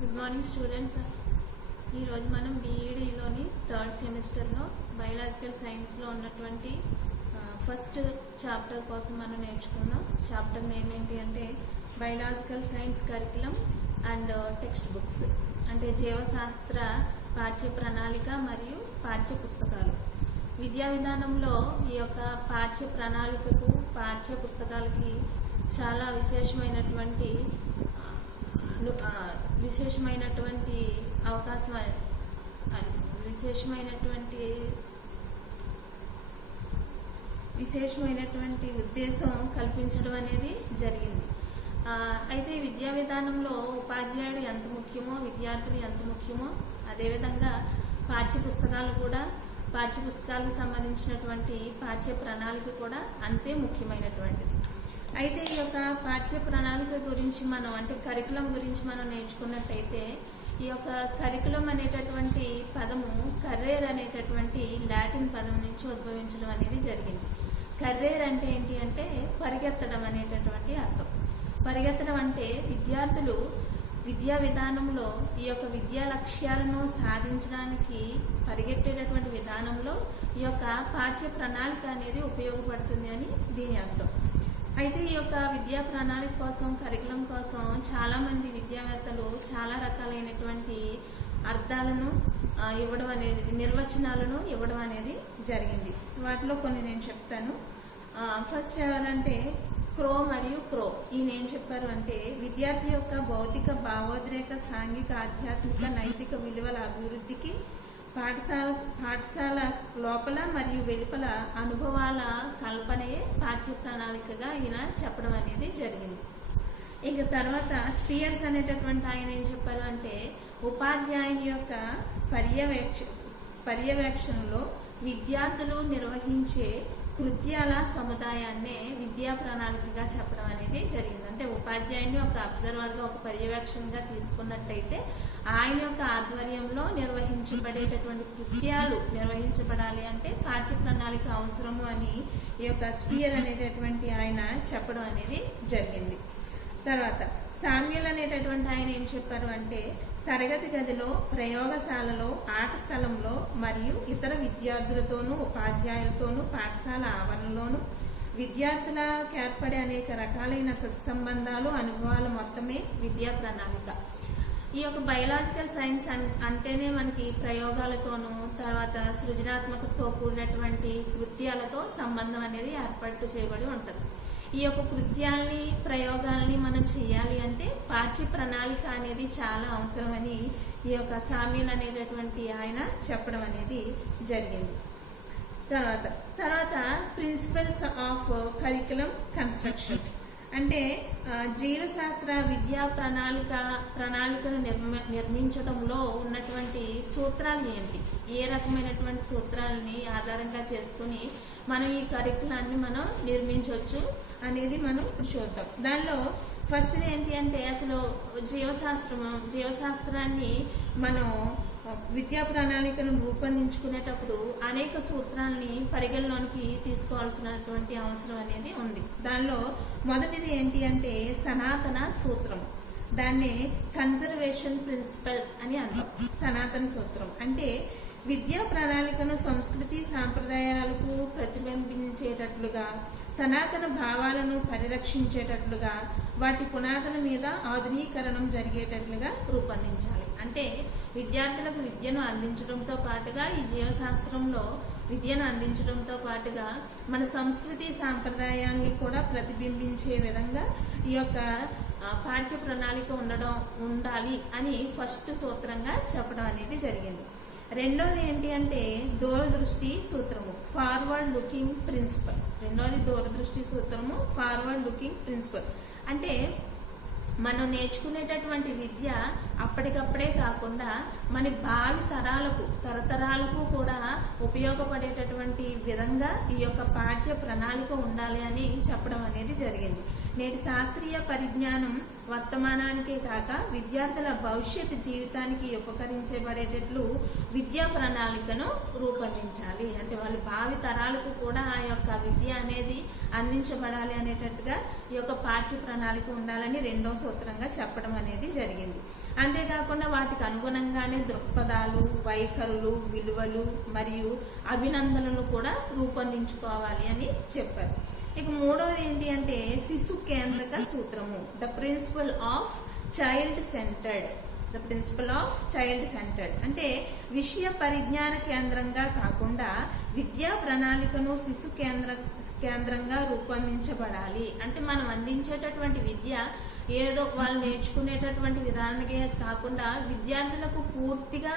Good morning students. ఈరోజు మనం బీఈడీలోని third సెమిస్టర్లో బయాలజికల్ సైన్స్లో ఉన్నటువంటి ఫస్ట్ చాప్టర్ కోసం మనం నేర్చుకున్నాం. చాప్టర్ నేమ్ ఏంటి అంటే biological science curriculum and text books, అంటే జీవశాస్త్ర పాఠ్య ప్రణాళిక మరియు పాఠ్య పుస్తకాలు. విద్యా విధానంలో ఈ యొక్క పాఠ్య ప్రణాళికకు పాఠ్య పుస్తకాలకి చాలా విశేషమైనటువంటి అవకాశం, విశేషమైనటువంటి ఉద్దేశం కల్పించడం అనేది జరిగింది. అయితే విద్యా విధానంలో ఉపాధ్యాయుడు ఎంత ముఖ్యమో, విద్యార్థులు ఎంత ముఖ్యమో, అదేవిధంగా పాఠ్య పుస్తకాలకు సంబంధించినటువంటి పాఠ్య ప్రణాళిక కూడా అంతే ముఖ్యమైనటువంటిది. అయితే ఈ యొక్క పాఠ్య ప్రణాళిక గురించి మనం, అంటే కరికులం గురించి మనం నేర్చుకున్నట్టయితే, ఈ యొక్క కరికులం అనేటటువంటి పదము కర్రేర్ అనేటటువంటి లాటిన్ పదం నుంచి ఉద్భవించడం అనేది జరిగింది. కర్రేర్ అంటే ఏంటి అంటే పరిగెత్తడం అనేటటువంటి అర్థం. పరిగెత్తడం అంటే విద్యార్థులు విద్యా విధానంలో ఈ యొక్క విద్యా లక్ష్యాలను సాధించడానికి పరిగెట్టేటటువంటి విధానంలో ఈ యొక్క పాఠ్య ప్రణాళిక అనేది ఉపయోగపడుతుంది అని దీని అర్థం. అయితే ఈ యొక్క విద్యా ప్రణాళిక కోసం, కరికులం కోసం చాలామంది విద్యావేత్తలు చాలా రకాలైనటువంటి అర్థాలను ఇవ్వడం అనేది, నిర్వచనాలను ఇవ్వడం అనేది జరిగింది. వాటిలో కొన్ని నేను చెప్తాను. ఫస్ట్ ఎవరంటే క్రో మరియు క్రో. ఈయన ఏం చెప్పారు అంటే, విద్యార్థి యొక్క భౌతిక, భావోద్రేక, సాంఘిక, ఆధ్యాత్మిక, నైతిక విలువల అభివృద్ధికి పాఠశాల లోపల మరియు వెలుపల అనుభవాల కల్పనే పాఠ్య ప్రణాళికగా ఈయన చెప్పడం అనేది జరిగింది. ఇక తర్వాత స్పియర్స్ అనేటటువంటి ఆయన ఏం చెప్పారు అంటే, ఉపాధ్యాయుని యొక్క పర్యవేక్షణలో విద్యార్థులు నిర్వహించే కృత్యాల సముదాయాన్నే విద్యా ప్రణాళికగా చెప్పడం అనేది జరిగింది. అంటే ఉపాధ్యాయుని ఒక అబ్జర్వర్గా, ఒక పర్యవేక్షణగా తీసుకున్నట్టయితే ఆయన యొక్క ఆధ్వర్యంలో నిర్వహించబడేటటువంటి కృత్యాలు నిర్వహించబడాలి అంటే పాఠ్య ప్రణాళిక అవసరము అని ఈ యొక్క స్పియర్ అనేటటువంటి ఆయన చెప్పడం అనేది జరిగింది. తర్వాత సామ్యుల్ అనేటటువంటి ఆయన ఏం చెప్పారు అంటే, తరగతి గదిలో, ప్రయోగశాలలో, ఆట స్థలంలో మరియు ఇతర విద్యార్థులతోనూ ఉపాధ్యాయులతోనూ పాఠశాల ఆవరణలోనూ విద్యార్థులకు ఏర్పడే అనేక రకాలైన సత్సంబంధాలు, అనుభవాల మొత్తమే విద్యా ప్రణాళిక. ఈ యొక్క బయాలజికల్ సైన్స్ అంటేనే మనకి ప్రయోగాలతోనూ, తర్వాత సృజనాత్మకతతో కూడినటువంటి కృత్యాలతో సంబంధం అనేది ఏర్పాటు చేయబడి ఉంటుంది. ఈ యొక్క కృత్యాల్ని, ప్రయోగాల్ని మనం చేయాలి అంటే పాఠ్య ప్రణాళిక అనేది చాలా అవసరమని ఈ యొక్క సామ్యుల్ అనేటటువంటి ఆయన చెప్పడం అనేది జరిగింది. తర్వాత ప్రిన్సిపల్స్ ఆఫ్ కరికులం కన్స్ట్రక్షన్, అంటే జీవశాస్త్ర విద్యా ప్రణాళికను నిర్మించడంలో ఉన్నటువంటి సూత్రాలు ఏంటి, ఏ రకమైనటువంటి సూత్రాలని ఆధారంగా చేసుకుని మనం ఈ కరికులాన్ని మనం నిర్మించవచ్చు అనేది మనం ఇప్పుడు చూద్దాం. దానిలో ఫస్ట్ ఏంటి అంటే, అసలు జీవశాస్త్రాన్ని మనం విద్యా ప్రణాళికను రూపొందించుకునేటప్పుడు అనేక సూత్రాలని పరిగణలోనికి తీసుకోవాల్సినటువంటి అవసరం అనేది ఉంది. దానిలో మొదటిది ఏంటి అంటే సనాతన సూత్రం. దాన్ని కన్జర్వేషన్ ప్రిన్సిపల్ అని అంటాం. సనాతన సూత్రం అంటే విద్యా ప్రణాళికను సంస్కృతి సాంప్రదాయాలకు ప్రతిబింబించేటట్లుగా, సనాతన భావాలను పరిరక్షించేటట్లుగా, వాటి పునాదుల మీద ఆధునీకరణం జరిగేటట్లుగా రూపొందించాలి. అంటే విద్యార్థులకు విద్యను అందించడంతో పాటుగా, ఈ జీవశాస్త్రంలో విద్యను అందించడంతో పాటుగా మన సంస్కృతి సాంప్రదాయాన్ని కూడా ప్రతిబింబించే విధంగా ఈ యొక్క పాఠ్య ప్రణాళిక ఉండాలి అని ఫస్ట్ సూత్రంగా చెప్పడం అనేది జరిగింది. రెండోది ఏంటి అంటే దూరదృష్టి సూత్రము, ఫార్వర్డ్ లుకింగ్ ప్రిన్సిపల్. దూరదృష్టి సూత్రము, ఫార్వర్డ్ లుకింగ్ ప్రిన్సిపల్. అంటే మనం నేర్చుకునేటటువంటి విద్య అప్పటికప్పుడే కాకుండా మన భావి తరతరాలకు కూడా ఉపయోగపడేటటువంటి విధంగా ఈ యొక్క పాఠ్య ప్రణాళిక ఉండాలి అని చెప్పడం అనేది జరిగింది. నేటి శాస్త్రీయ పరిజ్ఞానం వర్తమానానికే కాక విద్యార్థుల భవిష్యత్ జీవితానికి ఉపకరించబడేటట్లు విద్యా ప్రణాళికను రూపొందించాలి. అంటే వాళ్ళ భావి తరాలకు కూడా ఆ యొక్క విద్య అనేది అందించబడాలి అనేటట్టుగా ఈ యొక్క పాఠ్య ప్రణాళిక ఉండాలని రెండో సూత్రంగా చెప్పడం అనేది జరిగింది. అంతేకాకుండా వాటికి అనుగుణంగానే దృక్పథాలు, వైఖరులు, విలువలు మరియు అభినందనలు కూడా రూపొందించుకోవాలి అని చెప్పారు. ఇక మూడవది ఏంటి అంటే శిశు కేంద్రక సూత్రము, the principle of child centred. అంటే విషయ పరిజ్ఞాన కేంద్రంగా కాకుండా విద్యా ప్రణాళికను శిశు కేంద్రంగా రూపొందించబడాలి. అంటే మనం అందించేటటువంటి విద్య ఏదో వాళ్ళు నేర్చుకునేటటువంటి విధానానికే కాకుండా విద్యార్థులకు పూర్తిగా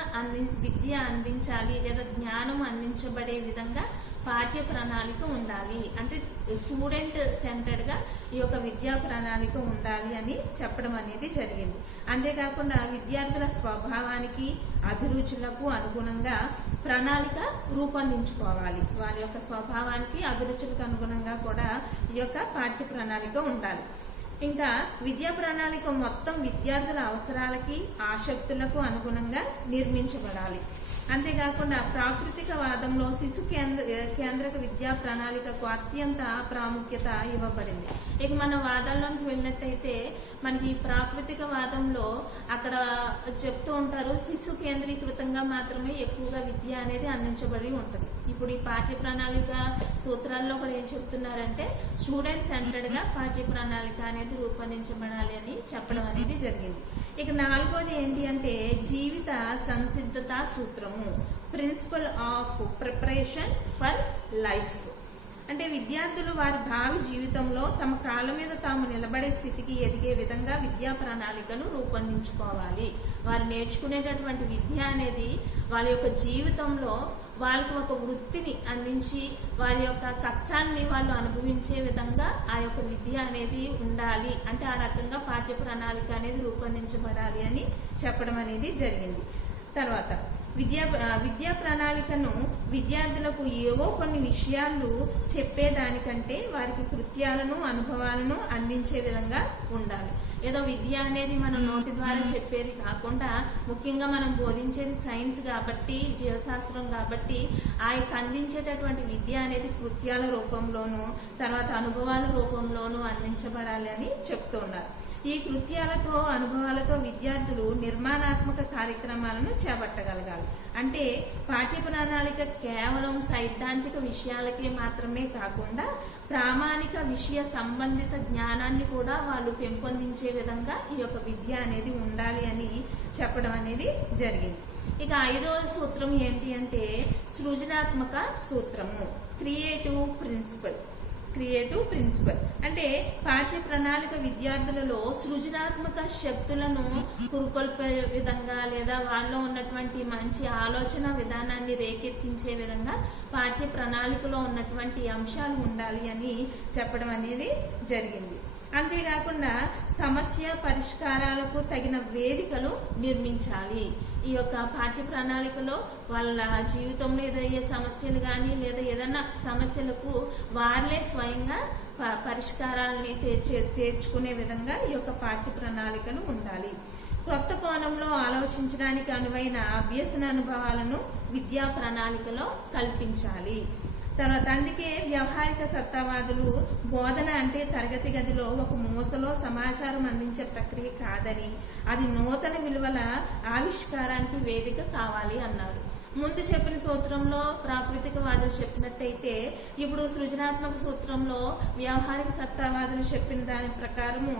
విద్య అందించాలి లేదా జ్ఞానం అందించబడే విధంగా పాఠ్య ప్రణాళిక ఉండాలి. అంటే స్టూడెంట్ సెంటర్డ్ గా ఈ యొక్క విద్యా ప్రణాళిక ఉండాలి అని చెప్పడం అనేది జరిగింది. అంతేకాకుండా విద్యార్థుల స్వభావానికి, అభిరుచులకు అనుగుణంగా ప్రణాళిక రూపొందించుకోవాలి. వాళ్ళ యొక్క స్వభావానికి, అభిరుచులకు అనుగుణంగా కూడా ఈ యొక్క పాఠ్య ప్రణాళిక ఉండాలి. ఇంకా విద్యా ప్రణాళిక మొత్తం విద్యార్థుల అవసరాలకి, ఆసక్తులకు అనుగుణంగా నిర్మించబడాలి. అంతేకాకుండా ప్రాకృతిక వాదంలో శిశు కేంద్రక విద్యా ప్రణాళికకు అత్యంత ప్రాముఖ్యత ఇవ్వబడింది. ఇక మన వాదాల్లోకి వెళ్ళినట్టయితే మనకి ప్రాకృతిక వాదంలో అక్కడ చెప్తూ ఉంటారు శిశు కేంద్రీకృతంగా మాత్రమే ఎక్కువగా విద్య అనేది అందించబడి ఉంటుంది. ఇప్పుడు ఈ పాఠ్య ప్రణాళిక సూత్రాల్లో కూడా ఏం చెప్తున్నారంటే స్టూడెంట్ సెంటర్డ్ గా పాఠ్య ప్రణాళిక అనేది రూపొందించబడాలి అని చెప్పడం అనేది జరిగింది. ఇక నాలుగోది ఏంటి అంటే జీవిత సంసిద్ధత సూత్రము, principle of preparation for life. అంటే విద్యార్థులు వారి భావి జీవితంలో తమ కాళ్ళ మీద తాము నిలబడే స్థితికి ఎదిగే విధంగా విద్యా ప్రణాళికను రూపొందించుకోవాలి. వారు నేర్చుకునేటటువంటి విద్య అనేది వాళ్ళ యొక్క జీవితంలో వాళ్ళకి ఒక వృత్తిని అందించి వారి యొక్క కష్టాన్ని వాళ్ళు అనుభవించే విధంగా ఆ యొక్క విద్య అనేది ఉండాలి. అంటే ఆ రకంగా పాఠ్య ప్రణాళిక అనేది రూపొందించబడాలి అని చెప్పడం అనేది జరిగింది. తర్వాత విద్యా ప్రణాళికను విద్యార్థులకు ఏవో కొన్ని విషయాలు చెప్పేదానికంటే వారికి కృత్యాలను, అనుభవాలను అందించే విధంగా ఉండాలి. ఏదో విద్య అనేది మనం నోటి ద్వారా చెప్పేది కాకుండా ముఖ్యంగా మనం బోధించేది సైన్స్ కాబట్టి, జీవశాస్త్రం కాబట్టి ఆ యొక్క అందించేటటువంటి విద్య అనేది కృత్యాల రూపంలోనూ తర్వాత అనుభవాల రూపంలోనూ అందించబడాలి అని చెప్తూ ఉన్నారు. ఈ కృత్యాలతో, అనుభవాలతో విద్యార్థులు నిర్మాణాత్మక కార్యక్రమాలను చేపట్టగలగాలి. అంటే పాఠ్య ప్రణాళిక కేవలం సైద్ధాంతిక విషయాలకే మాత్రమే కాకుండా ప్రామాణిక విషయ సంబంధిత జ్ఞానాన్ని కూడా వాళ్ళు పెంపొందించే విధంగా ఈ యొక్క విద్య అనేది ఉండాలి అని చెప్పడం అనేది జరిగింది. ఇక ఐదవ సూత్రం ఏంటి అంటే సృజనాత్మక సూత్రము, క్రియేటివ్ ప్రిన్సిపల్. అంటే పాఠ్య ప్రణాళిక విద్యార్థులలో సృజనాత్మక శక్తులను పురుకొల్పే విధంగా లేదా వాళ్ళలో ఉన్నటువంటి మంచి ఆలోచన విధానాన్ని రేకెత్తించే విధంగా పాఠ్య ప్రణాళికలో ఉన్నటువంటి అంశాలు ఉండాలి అని చెప్పడం అనేది జరిగింది. అంతేకాకుండా సమస్య పరిష్కారాలకు తగిన వేదికలు నిర్మించాలి. ఈ యొక్క పాఠ్య ప్రణాళికలో వాళ్ళ జీవితంలో ఎదురయ్యే సమస్యలు కానీ లేదా ఏదైనా సమస్యలకు వాళ్లే స్వయంగా పరిష్కారాలని తీర్చుకునే విధంగా ఈ యొక్క పాఠ్య ప్రణాళికలు ఉండాలి. కొత్త కోణంలో ఆలోచించడానికి అనువైన అభ్యసన అనుభవాలను విద్యా ప్రణాళికలో కల్పించాలి. తర్వాత అందుకే వ్యవహారిక సత్తావాదులు బోధన అంటే తరగతి గదిలో ఒక మూసలో సమాచారం అందించే ప్రక్రియ కాదని, అది నూతన విలువల ఆవిష్కారానికి వేదిక కావాలి అన్నారు. ముందు చెప్పిన సూత్రంలో ప్రాకృతికవాదులు చెప్పినట్టయితే ఇప్పుడు సృజనాత్మక సూత్రంలో వ్యవహారిక సత్తావాదులు చెప్పిన దాని ప్రకారము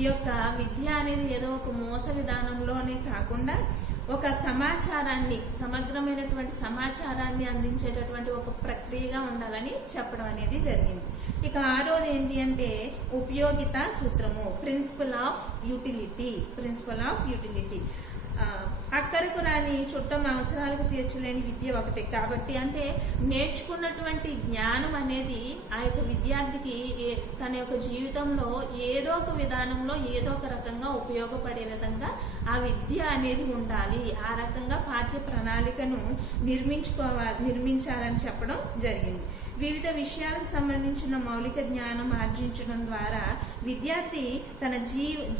ఈ యొక్క విద్య అనేది ఏదో ఒక మోస విధానంలోనే కాకుండా ఒక సమాచారాన్ని, సమగ్రమైనటువంటి సమాచారాన్ని అందించేటటువంటి ఒక ప్రక్రియగా ఉండాలని చెప్పడం అనేది జరిగింది. ఇక ఆరోది ఏంటి అంటే ఉపయోగిత సూత్రము, ప్రిన్సిపల్ ఆఫ్ యూటిలిటీ. అక్కరకు రాని చుట్టం అవసరాలకు తీర్చలేని విద్య ఒకటే కాబట్టి, అంటే నేర్చుకున్నటువంటి జ్ఞానం అనేది ఆ యొక్క విద్యార్థికి తన యొక్క జీవితంలో ఏదో ఒక విధానంలో ఏదో ఒక రకంగా ఉపయోగపడే విధంగా ఆ విద్య అనేది ఉండాలి. ఆ రకంగా పాఠ్య ప్రణాళికను నిర్మించాలని చెప్పడం జరిగింది. వివిధ విషయాలకు సంబంధించిన మౌలిక జ్ఞానం ఆర్జించడం ద్వారా విద్యార్థి తన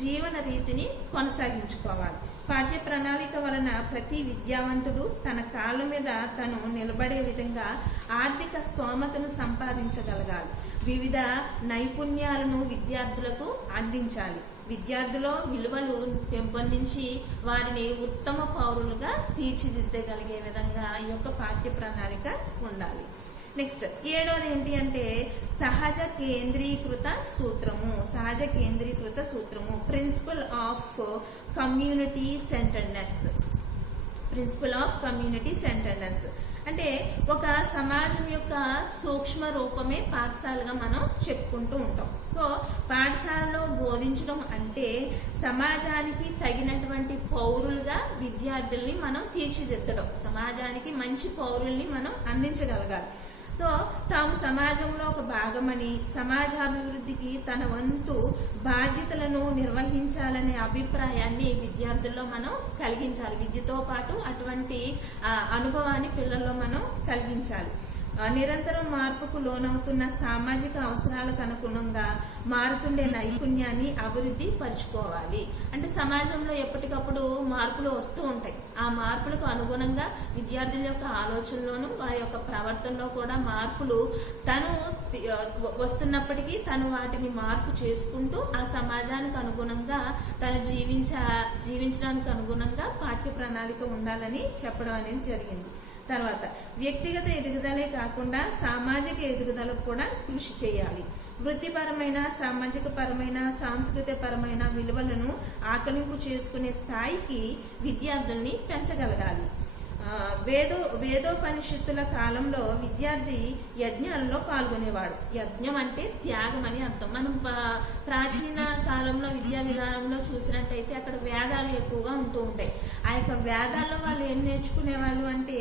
జీవన రీతిని కొనసాగించుకోవాలి. పాఠ్య ప్రణాళిక వలన ప్రతి విద్యావంతుడు తన కాళ్ళ మీద తను నిలబడే విధంగా ఆర్థిక స్తోమతను సంపాదించగలగాలి. వివిధ నైపుణ్యాలను విద్యార్థులకు అందించాలి. విద్యార్థుల విలువలు పెంపొందించి వారిని ఉత్తమ పౌరులుగా తీర్చిదిద్దగలిగే విధంగా ఈ యొక్క పాఠ్య ప్రణాళిక ఉండాలి. నెక్స్ట్ 7వది ఏంటి అంటే సహజ కేంద్రీకృత సూత్రము. సహజ కేంద్రీకృత సూత్రము principle of community centredness. Principle of community centredness అంటే ఒక సమాజం యొక్క సూక్ష్మ రూపమే పాఠశాలగా మనం చెప్పుకుంటూ ఉంటాం. సో పాఠశాలలో బోధించడం అంటే సమాజానికి తగినటువంటి పౌరులుగా విద్యార్థుల్ని మనం తీర్చిదిద్దడం, సమాజానికి మంచి పౌరుల్ని మనం అందించగలగాలి. సో తాము సమాజంలో ఒక భాగమని, సమాజాభివృద్ధికి తన వంతు బాధ్యతలను నిర్వహించాలనే అభిప్రాయాన్ని విద్యార్థుల్లో మనం కలిగించాలి. విద్యతో పాటు అటువంటి అనుభవాన్ని పిల్లల్లో మనం కలిగించాలి. నిరంతరం మార్పుకు లోనవుతున్న సామాజిక అవసరాలకు అనుగుణంగా మారుతుండే నైపుణ్యాన్ని అభివృద్ధి పరుచుకోవాలి. అంటే సమాజంలో ఎప్పటికప్పుడు మార్పులు వస్తూ ఉంటాయి. ఆ మార్పులకు అనుగుణంగా విద్యార్థుల యొక్క ఆలోచనలోను వారి యొక్క ప్రవర్తనలో కూడా మార్పులు తను వస్తున్నప్పటికీ తను వాటిని మార్పు చేసుకుంటూ ఆ సమాజానికి అనుగుణంగా తను జీవించడానికి అనుగుణంగా పాఠ్య ప్రణాళిక ఉండాలని చెప్పడం అనేది జరిగింది. తర్వాత వ్యక్తిగత ఎదుగుదలే కాకుండా సామాజిక ఎదుగుదలకు కూడా కృషి చేయాలి. వృత్తిపరమైన, సామాజిక పరమైన, సాంస్కృతిక పరమైన విలువలను ఆకలింపు చేసుకునే స్థాయికి విద్యార్థుల్ని పెంచగలగాలి. వేదోపనిషత్తుల కాలంలో విద్యార్థి యజ్ఞాలలో పాల్గొనేవాడు. యజ్ఞం అంటే త్యాగం అని అర్థం. మనం ప్రాచీన కాలంలో విద్యా విధానంలో చూసినట్టయితే అక్కడ వేదాలు ఎక్కువగా ఉంటూ ఉంటాయి. ఆ యొక్క వేదాల్లో వాళ్ళు ఏం నేర్చుకునేవాళ్ళు అంటే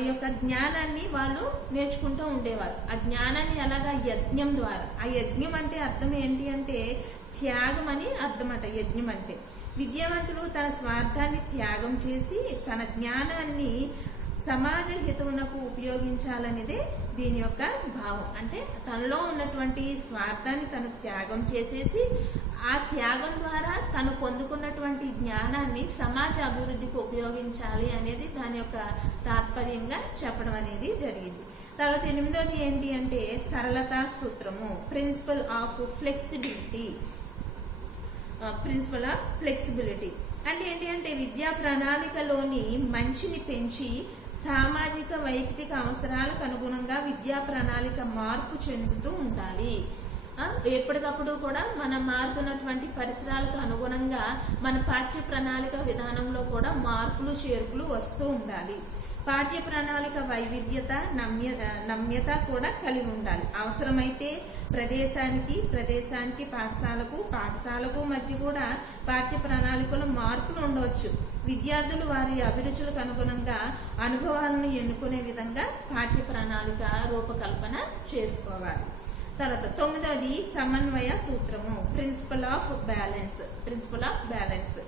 ఈ యొక్క జ్ఞానాన్ని వాళ్ళు నేర్చుకుంటూ ఉండేవారు. ఆ జ్ఞానాన్ని ఎలాగా యజ్ఞం ద్వారా. ఆ యజ్ఞం అంటే అర్థం ఏంటి అంటే త్యాగం అని అర్థమట. యజ్ఞం అంటే విద్యావంతులు తన స్వార్థాన్ని త్యాగం చేసి తన జ్ఞానాన్ని సమాజ హితవునకు ఉపయోగించాలనేదే దీని యొక్క భావం. అంటే తనలో ఉన్నటువంటి స్వార్థాన్ని తను త్యాగం చేసేసి ఆ త్యాగం ద్వారా తను పొందుకున్నటువంటి జ్ఞానాన్ని సమాజ అభివృద్ధికి ఉపయోగించాలి అనేది దాని యొక్క తాత్పర్యంగా చెప్పడం అనేది జరిగింది. తర్వాత 8వది ఏంటి అంటే సరళతా సూత్రము principle of flexibility. Principle of flexibility అంటే ఏంటి అంటే విద్యా ప్రణాళికలోని మంచిని పెంచి సామాజిక వైయక్తిక అవసరాలకు అనుగుణంగా విద్యా ప్రణాళిక మార్పు చెందుతూ ఉండాలి. ఎప్పటికప్పుడు కూడా మనం మారుతున్నటువంటి పరిసరాలకు అనుగుణంగా మన పాఠ్య ప్రణాళిక విధానంలో కూడా మార్పులు చేర్పులు వస్తూ ఉండాలి. పాఠ్య ప్రణాళిక వైవిధ్యత, నమ్యత కూడా కలిగి ఉండాలి. అవసరమైతే ప్రదేశానికి పాఠశాలకు మధ్య కూడా పాఠ్య ప్రణాళికలో మార్పులు ఉండవచ్చు. విద్యార్థులు వారి అభిరుచులకు అనుగుణంగా అనుభవాలను ఎన్నుకునే విధంగా పాఠ్య ప్రణాళిక రూపకల్పన చేసుకోవాలి. తర్వాత 9వది సమన్వయ సూత్రము ప్రిన్సిపల్ ఆఫ్ బ్యాలెన్స్.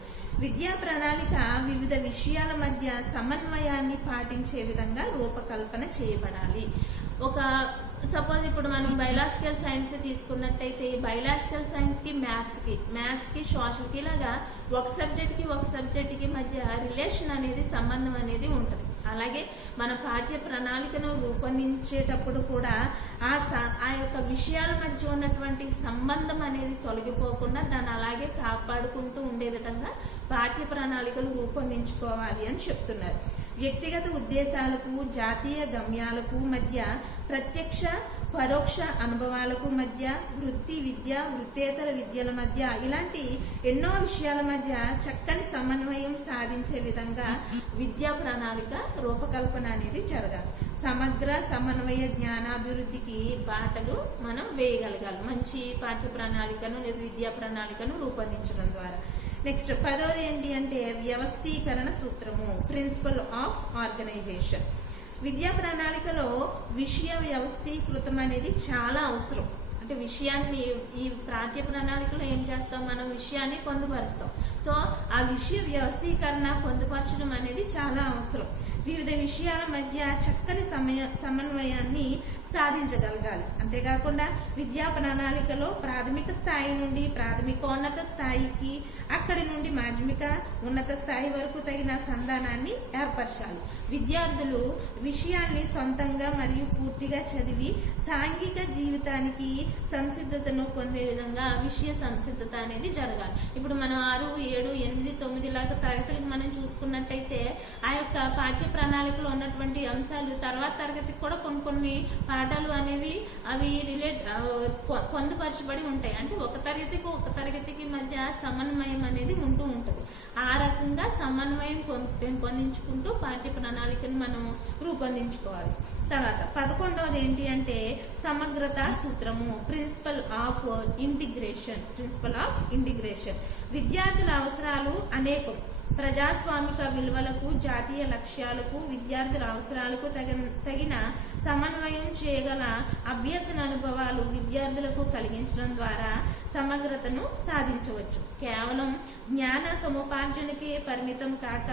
విద్యా ప్రణాళిక వివిధ విషయాల మధ్య సమన్వయాన్ని పాటించే విధంగా రూపకల్పన చేయబడాలి. సపోజ్ ఇప్పుడు మనం బయలాజికల్ సైన్స్ తీసుకున్నట్టయితే బయలాజికల్ సైన్స్ కి మ్యాథ్స్ కి సోషల్ కి ఇలాగా ఒక సబ్జెక్ట్ కి మధ్య రిలేషన్ అనేది, సంబంధం అనేది ఉంటుంది. అలాగే మన పాఠ్య ప్రణాళికను రూపొందించేటప్పుడు కూడా ఆ యొక్క విషయాల మధ్య ఉన్నటువంటి సంబంధం అనేది తొలగిపోకుండా దాన్ని అలాగే కాపాడుకుంటూ ఉండే విధంగా పాఠ్య ప్రణాళికలు రూపొందించుకోవాలి అని చెప్తున్నారు. వ్యక్తిగత ఉద్దేశాలకు, జాతీయ గమ్యాలకు మధ్య, ప్రత్యక్ష పరోక్ష అనుభవాలకు మధ్య, వృత్తి విద్య, వృత్తేతర విద్యల మధ్య, ఇలాంటి ఎన్నో విషయాల మధ్య చక్కని సమన్వయం సాధించే విధంగా విద్యా ప్రణాళిక రూపకల్పన అనేది జరగాలి. సమగ్ర సమన్వయ జ్ఞానాభివృద్ధికి బాటలు మనం వేయగలగాలి మంచి పాఠ్య ప్రణాళికను లేదా విద్యా ప్రణాళికను రూపొందించడం ద్వారా. నెక్స్ట్ 10వది ఏంటి అంటే వ్యవస్థీకరణ సూత్రము ప్రిన్సిపల్ ఆఫ్ ఆర్గనైజేషన్. విద్యా ప్రణాళికలో విషయ వ్యవస్థీకృతం అనేది చాలా అవసరం. అంటే విషయాన్ని ఈ పాఠ్య ప్రణాళికలో ఏం చేస్తాం, మనం విషయాన్ని పొందుపరుస్తాం. సో ఆ విషయ వ్యవస్థీకరణ పొందుపరచడం అనేది చాలా అవసరం. వివిధ విషయాల మధ్య చక్కని సమన్వయాన్ని సాధించగలగాలి. అంతేకాకుండా విద్యా ప్రణాళికలో ప్రాథమిక స్థాయి నుండి ప్రాథమికోన్నత స్థాయికి, అక్కడి నుండి మాధ్యమిక ఉన్నత స్థాయి వరకు తగిన సంధానాన్ని ఏర్పరచాలి. విద్యార్థులు విషయాన్ని సొంతంగా మరియు పూర్తిగా చదివి సాంఘిక జీవితానికి సంసిద్ధతను పొందే విధంగా విషయ సంసిద్ధత అనేది జరగాలి. ఇప్పుడు మనం 6, 7, 8, 9 లాగా తరగతులకు మనం చూసుకున్నట్టయితే ఆ యొక్క పాఠ్య ప్రణాళికలో ఉన్నటువంటి అంశాలు తర్వాత తరగతికి కూడా కొన్ని పాఠాలు అనేవి అవి పొందుపరచబడి ఉంటాయి. అంటే ఒక తరగతికి మధ్య సమన్వయం అనేది ఉంటూ ఉంటుంది. ఆ రకంగా సమన్వయం పెంపొందించుకుంటూ పాఠ్య ప్రణాళికను మనం రూపొందించుకోవాలి. తర్వాత 11వది ఏంటి అంటే సమగ్రత సూత్రము, ప్రిన్సిపల్ ఆఫ్ ఇంటిగ్రేషన్. విద్యార్థుల అవసరాలు అనేకం. ప్రజాస్వామిక విలువలకు, జాతీయ లక్ష్యాలకు, విద్యార్థుల అవసరాలకు తగిన సమన్వయం చేయగల అభ్యసన అనుభవాలు విద్యార్థులకు కలిగించడం ద్వారా సమగ్రతను సాధించవచ్చు. కేవలం జ్ఞాన సముపార్జనకే పరిమితం కాక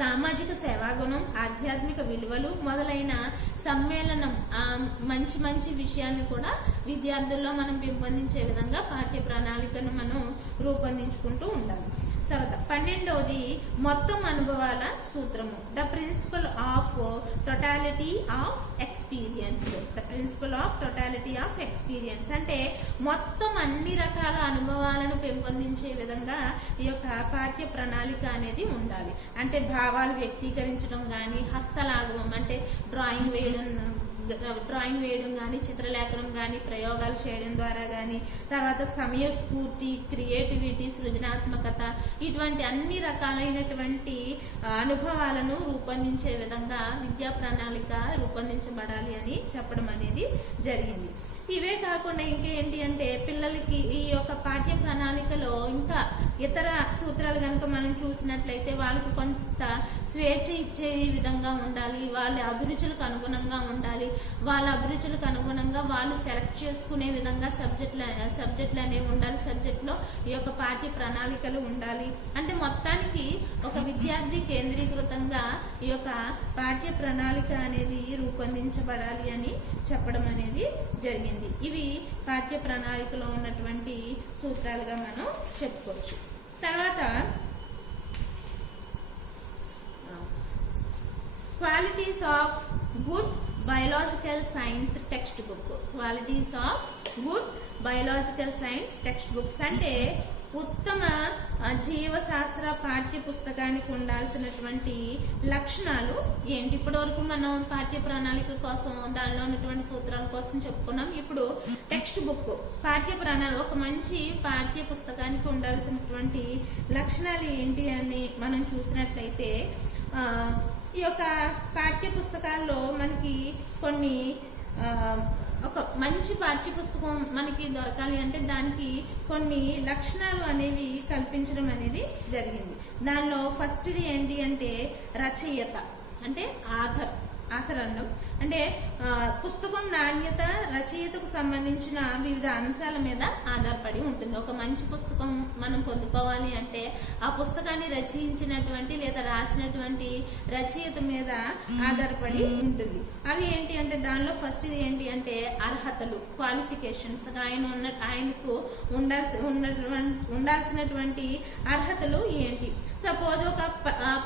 సామాజిక సేవాగుణం, ఆధ్యాత్మిక విలువలు మొదలైన సమ్మేళనం మంచి విషయాన్ని కూడా విద్యార్థుల్లో మనం పెంపొందించే విధంగా పాఠ్య ప్రణాళికను మనం రూపొందించుకుంటూ ఉండాలి. తర్వాత 12వది మొత్తం అనుభవాల సూత్రము, the principle of totality of experience. అంటే మొత్తం అన్ని రకాల అనుభవాలను పెంపొందించే విధంగా ఈ యొక్క పాఠ్య ప్రణాళిక అనేది ఉండాలి. అంటే భావాలు వ్యక్తీకరించడం కానీ, హస్తలాఘవం అంటే డ్రాయింగ్ వేయడం కానీ, చిత్రలేఖనం కానీ, ప్రయోగాలు చేయడం ద్వారా కానీ, తర్వాత సమయస్ఫూర్తి, క్రియేటివిటీ, సృజనాత్మకత, ఇటువంటి అన్ని రకాలైనటువంటి అనుభవాలను రూపొందించే విధంగా విద్యా ప్రణాళిక రూపొందించబడాలి అని చెప్పడం అనేది జరిగింది. ఇవే కాకుండా ఇంకేంటి అంటే పిల్లలకి ఈ యొక్క పాఠ్య ప్రణాళికలో ఇంకా ఇతర సూత్రాలు కనుక మనం చూసినట్లయితే వాళ్ళకి కొంత స్వేచ్ఛ ఇచ్చే విధంగా ఉండాలి, వాళ్ళ అభిరుచులకు అనుగుణంగా ఉండాలి, వాళ్ళ అభిరుచులకు అనుగుణంగా వాళ్ళు సెలెక్ట్ చేసుకునే విధంగా సబ్జెక్టులు అనేవి ఉండాలి, సబ్జెక్టులో ఈ యొక్క పాఠ్య ప్రణాళికలు ఉండాలి. అంటే మొత్తానికి ఒక విద్యార్థి కేంద్రీకృతంగా ఈ యొక్క పాఠ్య ప్రణాళిక అనేది రూపొందించబడాలి అని చెప్పడం అనేది జరిగింది. ఇవి పాఠ్య ప్రణాళికలో ఉన్నటువంటి సూత్రాలుగా మనం చెప్పుకోవచ్చు. తర్వాత qualities of good biological science text books అంటే ఉత్తమ జీవశాస్త్ర పాఠ్య పుస్తకానికి ఉండాల్సినటువంటి లక్షణాలు ఏంటి? ఇప్పటి వరకు మనం పాఠ్య ప్రణాళిక కోసం దానిలో ఉన్నటువంటి సూత్రాల కోసం చెప్పుకున్నాం. ఇప్పుడు టెక్స్ట్ బుక్ పాఠ్య ప్రణాళిక, ఒక మంచి పాఠ్య పుస్తకానికి ఉండాల్సినటువంటి లక్షణాలు ఏంటి అని మనం చూసినట్లయితే ఈ యొక్క పాఠ్య పుస్తకాల్లో మనకి కొన్ని ఒక మంచి పాఠ్య పుస్తకం మనకి దొరకాలి అంటే దానికి కొన్ని లక్షణాలు అనేవి కల్పించడం అనేది జరిగింది. దానిలో ఫస్ట్ది ఏంటి అంటే రచయిత, అంటే ఆథర్ అనడం. అంటే పుస్తకం నాణ్యత రచయితకు సంబంధించిన వివిధ అంశాల మీద ఆధారపడి ఉంటుంది. ఒక మంచి పుస్తకం మనం పొందుకోవాలి అంటే ఆ పుస్తకాన్ని రచయించినటువంటి లేదా రాసినటువంటి రచయిత మీద ఆధారపడి ఉంటుంది. అవి ఏంటి అంటే దానిలో ఫస్ట్ ఇది ఏంటి అంటే అర్హతలు, క్వాలిఫికేషన్స్, ఆయనకు ఉండాల్సినటువంటి అర్హతలు ఏంటి. సపోజ్ ఒక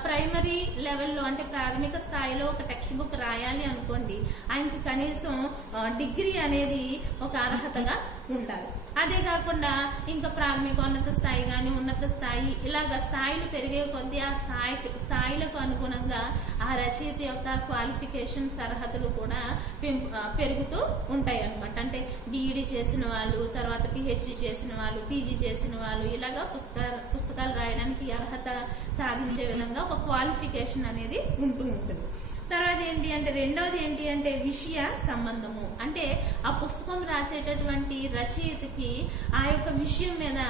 ప్రైమరీ లెవెల్లో అంటే ప్రాథమిక స్థాయిలో ఒక టెక్స్ట్ బుక్ రాయాలి అనుకోండి, ఆయనకి కనీసం డిగ్రీ అనేది ఒక అర్హతగా ఉండాలి. అదే కాకుండా ఇంకా ప్రాథమికోన్నత స్థాయి కానీ ఉన్నత స్థాయి ఇలాగ స్థాయిలు పెరిగే కొద్దీ ఆ స్థాయిలకు అనుగుణంగా ఆ రచయిత యొక్క క్వాలిఫికేషన్స్ అర్హతలు కూడా పెరుగుతూ ఉంటాయి అన్నమాట. అంటే బీఈడీ చేసిన వాళ్ళు, తర్వాత పిహెచ్డి చేసిన వాళ్ళు, పీజీ చేసిన వాళ్ళు ఇలాగా పుస్తకాలు రాయడానికి అర్హత సాధించే విధంగా ఒక క్వాలిఫికేషన్ అనేది ఉంటూ ఉంటుంది. తర్వాత ఏంటి అంటే రెండవది ఏంటి అంటే విషయ సంబంధము. అంటే ఆ పుస్తకం రాసేటటువంటి రచయితకి ఆ యొక్క విషయం మీద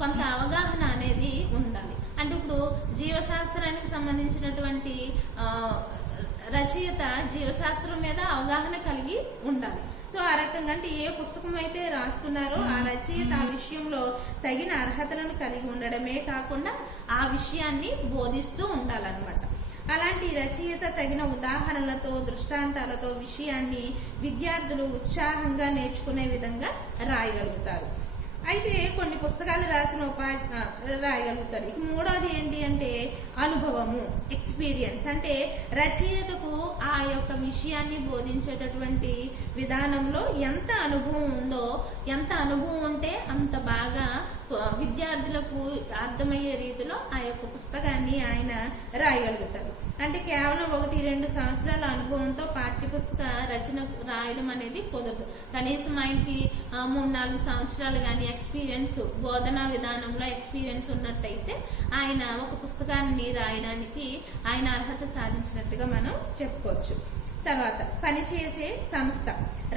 కొంత అవగాహన అనేది ఉండాలి. అంటే ఇప్పుడు జీవశాస్త్రానికి సంబంధించినటువంటి రచయిత జీవశాస్త్రం మీద అవగాహన కలిగి ఉండాలి. సో ఆ రకంగా అంటే ఏ పుస్తకం అయితే రాస్తున్నారో ఆ రచయిత ఆ విషయంలో తగిన అర్హతలను కలిగి ఉండడమే కాకుండా ఆ విషయాన్ని బోధిస్తూ ఉండాలన్నమాట. అలాంటి రచయిత తగిన ఉదాహరణలతో దృష్టాంతాలతో విషయాన్ని విద్యార్థులు ఉత్సాహంగా నేర్చుకునే విధంగా రాయగలుగుతారు. అయితే కొన్ని పుస్తకాలు రాయగలుగుతారు. ఇక మూడోది ఏంటి అంటే అనుభవము, ఎక్స్పీరియన్స్. అంటే రచయితకు ఆ యొక్క విషయాన్ని బోధించేటటువంటి విధానంలో ఎంత అనుభవం ఉందో, ఎంత అనుభవం ఉంటే అంత బాగా విద్యార్థులకు అర్థమయ్యే రీతిలో ఆ యొక్క పుస్తకాన్ని ఆయన రాయగలుగుతారు. అంటే కేవలం 1-2 సంవత్సరాల అనుభవంతో పాఠ్యపుస్తక రచన రాయడం అనేది కుదరదు. కనీసం ఆయనకి 3-4 సంవత్సరాలు కానీ ఎక్స్పీరియన్స్, బోధనా విధానంలో ఎక్స్పీరియన్స్ ఉన్నట్టయితే ఆయన ఒక పుస్తకాన్ని రాయడానికి ఆయన అర్హత సాధించినట్టుగా మనం చెప్పుకోవచ్చు. తర్వాత పనిచేసే సంస్థ.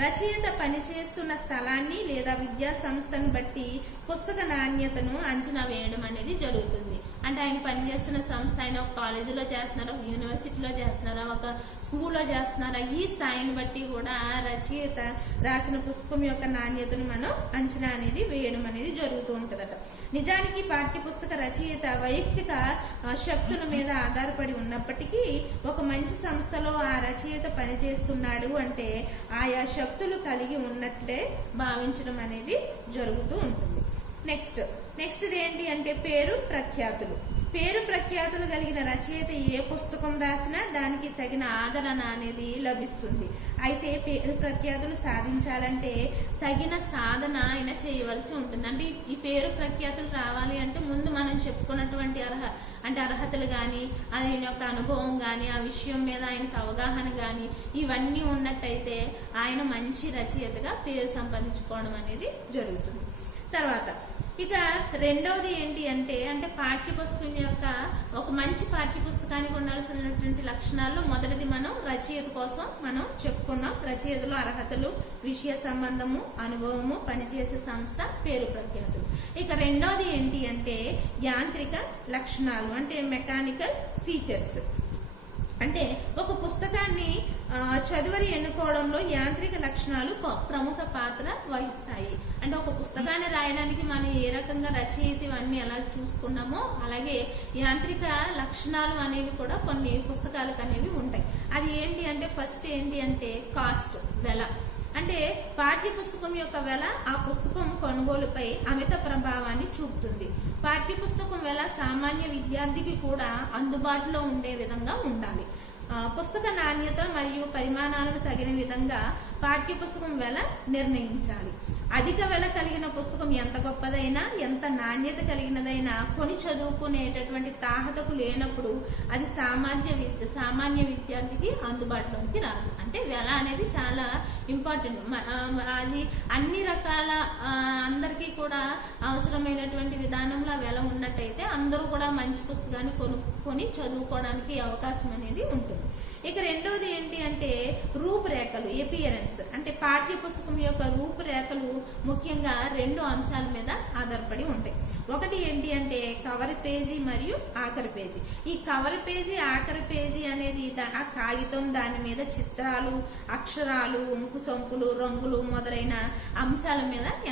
రచయిత పనిచేస్తున్న స్థలాన్ని లేదా విద్యా సంస్థను బట్టి పుస్తక నాణ్యతను అంచనా వేయడం అనేది జరుగుతుంది. అంటే ఆయన పనిచేస్తున్న సంస్థ, ఆయన ఒక కాలేజీలో చేస్తున్నారా, ఒక యూనివర్సిటీలో చేస్తున్నారా, ఒక స్కూల్లో చేస్తున్నారా, ఈ స్థాయిని బట్టి కూడా రచయిత రాసిన పుస్తకం యొక్క నాణ్యతను మనం అంచనా అనేది వేయడం అనేది జరుగుతూ ఉంటుందట. నిజానికి పాఠ్యపుస్తక రచయిత వైయక్తిక శక్తుల మీద ఆధారపడి ఉన్నప్పటికీ ఒక మంచి సంస్థలో ఆ రచయిత పనిచేస్తున్నాడు అంటే ఆయా శక్తులు కలిగి ఉన్నట్లే భావించడం అనేది జరుగుతూ ఉంటుంది. నెక్స్ట్ ఏంటి అంటే పేరు ప్రఖ్యాతులు. పేరు ప్రఖ్యాతులు కలిగిన రచయిత ఏ పుస్తకం రాసినా దానికి తగిన ఆదరణ అనేది లభిస్తుంది. అయితే పేరు ప్రఖ్యాతులు సాధించాలంటే తగిన సాధన ఆయన చేయవలసి ఉంటుంది. అంటే ఈ పేరు ప్రఖ్యాతులు రావాలి అంటే ముందు మనం చెప్పుకున్నటువంటి అర్హతలు కానీ, ఆయన యొక్క అనుభవం కానీ, ఆ విషయం మీద ఆయనకు అవగాహన కానీ ఇవన్నీ ఉన్నట్టయితే ఆయన మంచి రచయితగా పేరు సంపాదించుకోవడం అనేది జరుగుతుంది. తర్వాత ఇక రెండవది ఏంటి అంటే పాఠ్యపుస్తకం యొక్క ఒక మంచి పాఠ్యపుస్తకానికి ఉండాల్సినటువంటి లక్షణాల్లో మొదటిది మనం రచయిత కోసం మనం చెప్పుకున్నాం. రచయితలో అర్హతలు, విషయ సంబంధము, అనుభవము, పనిచేసే సంస్థ, పేరు ప్రఖ్యాతులు. ఇక రెండవది ఏంటి అంటే యాంత్రిక లక్షణాలు, అంటే మెకానికల్ ఫీచర్స్. అంటే ఒక పుస్తకాన్ని చదువరి ఎన్నుకోవడంలో యాంత్రిక లక్షణాలు ప్రముఖ పాత్ర వహిస్తాయి. అంటే ఒక పుస్తకాన్ని రాయడానికి మనం ఏ రకంగా రచయిత ఇవన్నీ ఎలా చూసుకున్నామో అలాగే యాంత్రిక లక్షణాలు అనేవి కూడా కొన్ని పుస్తకాలకు అనేవి ఉంటాయి. అది ఏంటి అంటే ఫస్ట్ ఏంటి అంటే కాస్ట్, వెల. అంటే పాఠ్య పుస్తకం యొక్క వెల ఆ పుస్తకం కొనుగోలుపై అమిత ప్రభావాన్ని చూపుతుంది. పాఠ్య పుస్తకం వెల సామాన్య విద్యార్థికి కూడా అందుబాటులో ఉండే విధంగా ఉండాలి. పుస్తక నాణ్యత మరియు పరిమాణాలను తగిన విధంగా పాఠ్య పుస్తకం వెల నిర్ణయించాలి. అధిక వెల కలిగిన పుస్తకం ఎంత గొప్పదైనా, ఎంత నాణ్యత కలిగినదైనా కొని చదువుకునేటటువంటి తాహతకు లేనప్పుడు అది సామాన్య విద్యార్థికి అందుబాటులోకి రాదు. అంటే వెల అనేది చాలా ఇంపార్టెంట్. అది అన్ని రకాల అందరికీ కూడా అవసరమైనటువంటి విధానంలో వెల ఉన్నట్టయితే అందరూ కూడా మంచి పుస్తకాన్ని కొనుక్కొని చదువుకోవడానికి అవకాశం అనేది ఉంటుంది. ఇక రెండవది ఏంటి అంటే రూపురేఖలు, ఎపియరెన్స్. అంటే పాఠ్య పుస్తకం యొక్క రూపురేఖలు ముఖ్యంగా 2 అంశాల మీద ఆధారపడి ఉంటాయి. ఒకటి ఏంటి అంటే కవర్ పేజీ మరియు ఆఖరి పేజీ. ఈ కవర్ పేజీ, ఆఖరి పేజీ అనేది ఆ కాగితం, దాని మీద చిత్రాలు, అక్షరాలు, ఉంకు సొంపులు, రంగులు మొదలైన అంశాల మీద